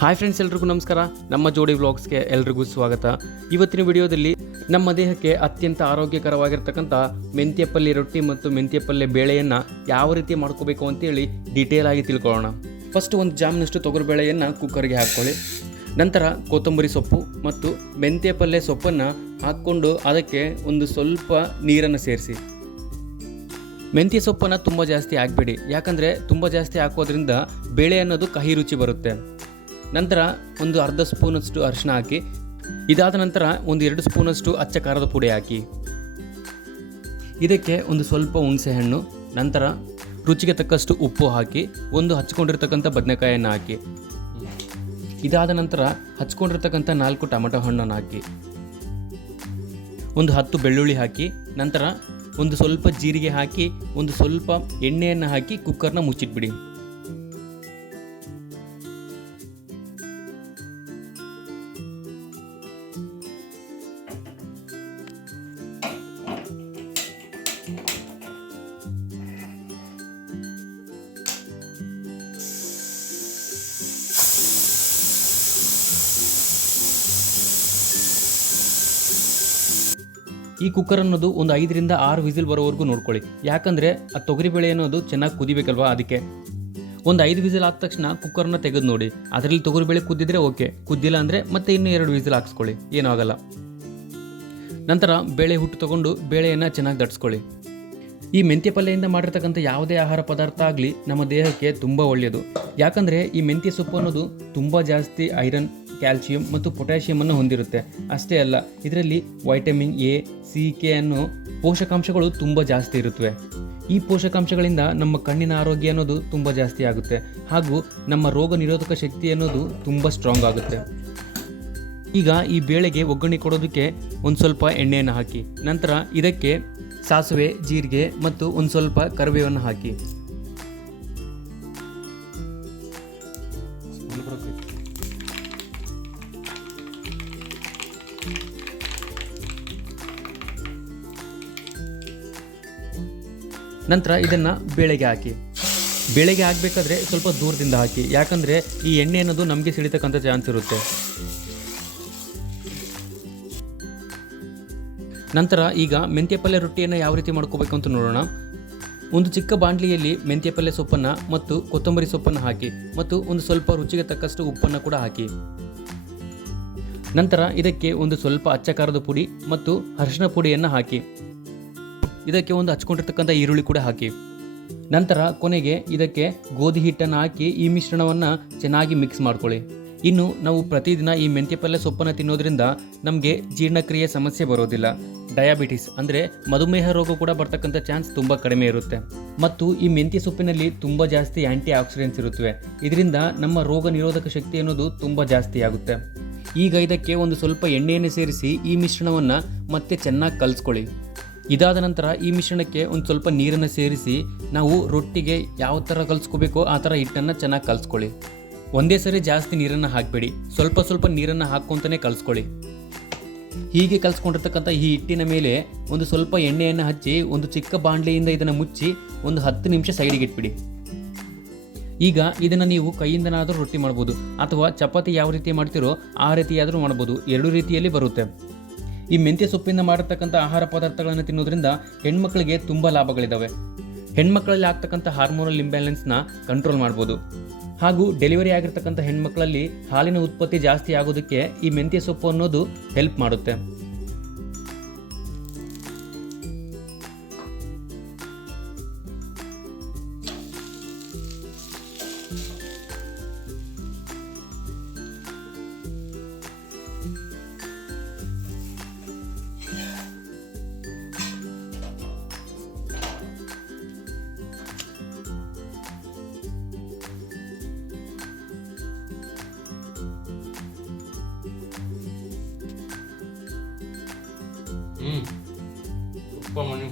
Hi friends, ಎಲ್ರಿಗೂ ನಮಸ್ಕಾರ. ನಮ್ಮ ಜೋಡಿ ವ್ಲಾಗ್ಸ್ಗೆ ಎಲ್ರಿಗೂ ಸ್ವಾಗತ. ಇವತ್ತಿನ ವಿಡಿಯೋದಲ್ಲಿ ನಮ್ಮ ದೇಹಕ್ಕೆ ಅತ್ಯಂತ ಆರೋಗ್ಯಕರವಾಗಿರ್ತಕ್ಕಂಥ ಮೆಂತ್ಯ ಪಲ್ಯ ರೊಟ್ಟಿ ಮತ್ತು ಮೆಂತ್ಯ ಪಲ್ಯ ಬೇಳೆಯನ್ನು ಯಾವ ರೀತಿ ಮಾಡ್ಕೋಬೇಕು ಅಂತೇಳಿ ಡೀಟೇಲ್ ಆಗಿ ತಿಳ್ಕೊಳ್ಳೋಣ. ಫಸ್ಟ್ ಒಂದು ಜಾಮ್ನಷ್ಟು ತೊಗರಿಬೇಳೆಯನ್ನು ಕುಕ್ಕರ್ಗೆ ಹಾಕ್ಕೊಳ್ಳಿ. ನಂತರ ಕೊತ್ತಂಬರಿ ಸೊಪ್ಪು ಮತ್ತು ಮೆಂತ್ಯ ಪಲ್ಯ ಸೊಪ್ಪನ್ನು ಹಾಕ್ಕೊಂಡು ಅದಕ್ಕೆ ಒಂದು ಸ್ವಲ್ಪ ನೀರನ್ನು ಸೇರಿಸಿ. ಮೆಂತ್ಯ ಸೊಪ್ಪನ್ನು ತುಂಬ ಜಾಸ್ತಿ ಹಾಕಬೇಡಿ, ಯಾಕಂದರೆ ತುಂಬ ಜಾಸ್ತಿ ಹಾಕೋದ್ರಿಂದ ಬೇಳೆ ಅನ್ನೋದು ಕಹಿ ರುಚಿ ಬರುತ್ತೆ. ನಂತರ ಒಂದು ಅರ್ಧ ಸ್ಪೂನಷ್ಟು ಅರಿಶಿನ ಹಾಕಿ, ಇದಾದ ನಂತರ ಒಂದು 2 ಸ್ಪೂನಷ್ಟು ಅಚ್ಚ ಖಾರದ ಪುಡಿ ಹಾಕಿ. ಇದಕ್ಕೆ ಒಂದು ಸ್ವಲ್ಪ ಹುಣಸೆಹಣ್ಣು, ನಂತರ ರುಚಿಗೆ ತಕ್ಕಷ್ಟು ಉಪ್ಪು ಹಾಕಿ, ಒಂದು ಹಚ್ಕೊಂಡಿರ್ತಕ್ಕಂಥ ಬದನೆಕಾಯನ್ನು ಹಾಕಿ. ಇದಾದ ನಂತರ ಹಚ್ಕೊಂಡಿರ್ತಕ್ಕಂಥ 4 ಟೊಮೆಟೊ ಹಣ್ಣನ್ನು ಹಾಕಿ, ಒಂದು 10 ಬೆಳ್ಳುಳ್ಳಿ ಹಾಕಿ, ನಂತರ ಒಂದು ಸ್ವಲ್ಪ ಜೀರಿಗೆ ಹಾಕಿ, ಒಂದು ಸ್ವಲ್ಪ ಎಣ್ಣೆಯನ್ನು ಹಾಕಿ ಕುಕ್ಕರ್ನ ಮುಚ್ಚಿಟ್ಬಿಡಿ. ಈ ಕುಕ್ಕರ್ ಅನ್ನೋದು ಒಂದು 5ರಿಂದ 6 ವಿಸಿಲ್ ಬರೋವರೆಗೂ ನೋಡ್ಕೊಳ್ಳಿ, ಯಾಕಂದರೆ ಆ ತೊಗರಿಬೇಳೆ ಅನ್ನೋದು ಚೆನ್ನಾಗಿ ಕುದಿಬೇಕಲ್ವಾ. ಅದಕ್ಕೆ ಒಂದು 5 ವಿಸಿಲ್ ಆದ ತಕ್ಷಣ ಕುಕ್ಕರ್ನ ತೆಗೆದು ನೋಡಿ. ಅದರಲ್ಲಿ ತೊಗರಿಬೇಳೆ ಕುದ್ದಿದ್ರೆ ಓಕೆ, ಕುದ್ದಿಲ್ಲ ಅಂದರೆ ಮತ್ತೆ ಇನ್ನೂ 2 ವಿಸಿಲ್ ಹಾಕ್ಸ್ಕೊಳ್ಳಿ, ಏನೂ ಆಗಲ್ಲ. ನಂತರ ಬೇಳೆ ಹುಟ್ಟು ತೊಗೊಂಡು ಬೇಳೆಯನ್ನು ಚೆನ್ನಾಗಿ ದಟ್ಸ್ಕೊಳ್ಳಿ. ಈ ಮೆಂತ್ಯ ಪಲ್ಯದಿಂದ ಮಾಡಿರ್ತಕ್ಕಂಥ ಯಾವುದೇ ಆಹಾರ ಪದಾರ್ಥ ಆಗಲಿ ನಮ್ಮ ದೇಹಕ್ಕೆ ತುಂಬ ಒಳ್ಳೆಯದು, ಯಾಕಂದರೆ ಈ ಮೆಂತ್ಯ ಸೊಪ್ಪು ಅನ್ನೋದು ತುಂಬ ಜಾಸ್ತಿ ಐರನ್, ಕ್ಯಾಲ್ಸಿಯಂ ಮತ್ತು ಪೊಟ್ಯಾಷಿಯಮನ್ನು ಹೊಂದಿರುತ್ತೆ. ಅಷ್ಟೇ ಅಲ್ಲ, ಇದರಲ್ಲಿ ವೈಟಮಿನ್ ಎ, ಸಿ, ಕೆ ಅನ್ನೋ ಪೋಷಕಾಂಶಗಳು ತುಂಬ ಜಾಸ್ತಿ ಇರುತ್ತವೆ. ಈ ಪೋಷಕಾಂಶಗಳಿಂದ ನಮ್ಮ ಕಣ್ಣಿನ ಆರೋಗ್ಯ ಅನ್ನೋದು ತುಂಬ ಜಾಸ್ತಿ ಆಗುತ್ತೆ, ಹಾಗೂ ನಮ್ಮ ರೋಗ ನಿರೋಧಕ ಶಕ್ತಿ ಅನ್ನೋದು ತುಂಬ ಸ್ಟ್ರಾಂಗ್ ಆಗುತ್ತೆ. ಈಗ ಈ ಬೇಳೆಗೆ ಒಗ್ಗರಣೆ ಕೊಡೋದಕ್ಕೆ ಒಂದು ಸ್ವಲ್ಪ ಎಣ್ಣೆಯನ್ನು ಹಾಕಿ, ನಂತರ ಇದಕ್ಕೆ ಸಾಸಿವೆ, ಜೀರಿಗೆ ಮತ್ತು ಒಂದು ಸ್ವಲ್ಪ ಕರಿಬೇವನ್ನು ಹಾಕಿ. ನಂತರ ಇದನ್ನು ಬೇಳೆಗೆ ಹಾಕಿ. ಬೇಳೆಗೆ ಹಾಕಬೇಕಾದ್ರೆ ಸ್ವಲ್ಪ ದೂರದಿಂದ ಹಾಕಿ, ಯಾಕಂದರೆ ಈ ಎಣ್ಣೆ ಅನ್ನೋದು ನಮಗೆ ಸಿಡಿತಕ್ಕಂಥ ಚಾನ್ಸ್ ಇರುತ್ತೆ. ನಂತರ ಈಗ ಮೆಂತ್ಯ ಪಲ್ಯ ರೊಟ್ಟಿಯನ್ನು ಯಾವ ರೀತಿ ಮಾಡ್ಕೋಬೇಕು ಅಂತ ನೋಡೋಣ. ಒಂದು ಚಿಕ್ಕ ಬಾಣಲಿಯಲ್ಲಿ ಮೆಂತ್ಯ ಪಲ್ಯ ಸೊಪ್ಪನ್ನು ಮತ್ತು ಕೊತ್ತಂಬರಿ ಸೊಪ್ಪನ್ನು ಹಾಕಿ, ಮತ್ತು ಒಂದು ಸ್ವಲ್ಪ ರುಚಿಗೆ ತಕ್ಕಷ್ಟು ಉಪ್ಪನ್ನು ಕೂಡ ಹಾಕಿ. ನಂತರ ಇದಕ್ಕೆ ಒಂದು ಸ್ವಲ್ಪ ಅಚ್ಚ ಖಾರದ ಪುಡಿ ಮತ್ತು ಅರಿಶಿನ ಪುಡಿಯನ್ನು ಹಾಕಿ. ಇದಕ್ಕೆ ಒಂದು ಹಚ್ಕೊಂಡಿರ್ತಕ್ಕಂಥ ಈರುಳ್ಳಿ ಕೂಡ ಹಾಕಿ. ನಂತರ ಕೊನೆಗೆ ಇದಕ್ಕೆ ಗೋಧಿ ಹಿಟ್ಟನ್ನು ಹಾಕಿ ಈ ಮಿಶ್ರಣವನ್ನು ಚೆನ್ನಾಗಿ ಮಿಕ್ಸ್ ಮಾಡ್ಕೊಳ್ಳಿ. ಇನ್ನು ನಾವು ಪ್ರತಿದಿನ ಈ ಮೆಂತ್ಯ ಪಲ್ಯ ಸೊಪ್ಪನ್ನು ತಿನ್ನೋದ್ರಿಂದ ನಮಗೆ ಜೀರ್ಣಕ್ರಿಯೆ ಸಮಸ್ಯೆ ಬರೋದಿಲ್ಲ. ಡಯಾಬಿಟಿಸ್ ಅಂದರೆ ಮಧುಮೇಹ ರೋಗ ಕೂಡ ಬರ್ತಕ್ಕಂಥ ಚಾನ್ಸ್ ತುಂಬ ಕಡಿಮೆ ಇರುತ್ತೆ. ಮತ್ತು ಈ ಮೆಂತ್ಯ ಸೊಪ್ಪಿನಲ್ಲಿ ತುಂಬ ಜಾಸ್ತಿ ಆ್ಯಂಟಿ ಆಕ್ಸಿಡೆಂಟ್ಸ್ ಇರುತ್ತವೆ. ಇದರಿಂದ ನಮ್ಮ ರೋಗ ನಿರೋಧಕ ಶಕ್ತಿ ಅನ್ನೋದು ತುಂಬ ಜಾಸ್ತಿ ಆಗುತ್ತೆ. ಈಗ ಇದಕ್ಕೆ ಒಂದು ಸ್ವಲ್ಪ ಎಣ್ಣೆಯನ್ನು ಸೇರಿಸಿ ಈ ಮಿಶ್ರಣವನ್ನು ಮತ್ತೆ ಚೆನ್ನಾಗಿ ಕಲಿಸ್ಕೊಳ್ಳಿ. ಇದಾದ ನಂತರ ಈ ಮಿಶ್ರಣಕ್ಕೆ ಒಂದು ಸ್ವಲ್ಪ ನೀರನ್ನು ಸೇರಿಸಿ ನಾವು ರೊಟ್ಟಿಗೆ ಯಾವ ಥರ ಕಲಿಸ್ಕೋಬೇಕೋ ಆ ಥರ ಹಿಟ್ಟನ್ನು ಚೆನ್ನಾಗಿ ಕಲಿಸ್ಕೊಳ್ಳಿ. ಒಂದೇ ಸರಿ ಜಾಸ್ತಿ ನೀರನ್ನು ಹಾಕಬೇಡಿ, ಸ್ವಲ್ಪ ಸ್ವಲ್ಪ ನೀರನ್ನು ಹಾಕ್ಕೊತಾನೆ ಕಲಿಸ್ಕೊಳ್ಳಿ. ಹೀಗೆ ಕಲಿಸ್ಕೊಂಡಿರ್ತಕ್ಕಂಥ ಈ ಹಿಟ್ಟಿನ ಮೇಲೆ ಒಂದು ಸ್ವಲ್ಪ ಎಣ್ಣೆಯನ್ನು ಹಚ್ಚಿ ಒಂದು ಚಿಕ್ಕ ಬಾಣಲೆಯಿಂದ ಇದನ್ನು ಮುಚ್ಚಿ ಒಂದು 10 ನಿಮಿಷ ಸೈಡಿಗೆ ಇಟ್ಬಿಡಿ. ಈಗ ಇದನ್ನು ನೀವು ಕೈಯಿಂದನಾದರೂ ರೊಟ್ಟಿ ಮಾಡ್ಬೋದು, ಅಥವಾ ಚಪಾತಿ ಯಾವ ರೀತಿ ಮಾಡ್ತೀರೋ ಆ ರೀತಿಯಾದರೂ ಮಾಡ್ಬೋದು. 2 ರೀತಿಯಲ್ಲಿ ಬರುತ್ತೆ. ಈ ಮೆಂತ್ಯ ಸೊಪ್ಪಿಂದ ಮಾಡಿರ್ತಕ್ಕಂಥ ಆಹಾರ ಪದಾರ್ಥಗಳನ್ನು ತಿನ್ನೋದ್ರಿಂದ ಹೆಣ್ಮಕ್ಳಿಗೆ ತುಂಬ ಲಾಭಗಳಿದ್ದಾವೆ. ಹೆಣ್ಮಕ್ಳಲ್ಲಿ ಆಗ್ತಕ್ಕಂಥ ಹಾರ್ಮೋನಲ್ ಇಂಬ್ಯಾಲೆನ್ಸ್ನ ಕಂಟ್ರೋಲ್ ಮಾಡ್ಬೋದು, ಹಾಗೂ ಡೆಲಿವರಿ ಆಗಿರ್ತಕ್ಕಂಥ ಹೆಣ್ಮಕ್ಳಲ್ಲಿ ಹಾಲಿನ ಉತ್ಪತ್ತಿ ಜಾಸ್ತಿ ಆಗೋದಕ್ಕೆ ಈ ಮೆಂತ್ಯ ಸೊಪ್ಪು ಅನ್ನೋದು ಹೆಲ್ಪ್ ಮಾಡುತ್ತೆ. ಉಪ್ಪ ಮನೆ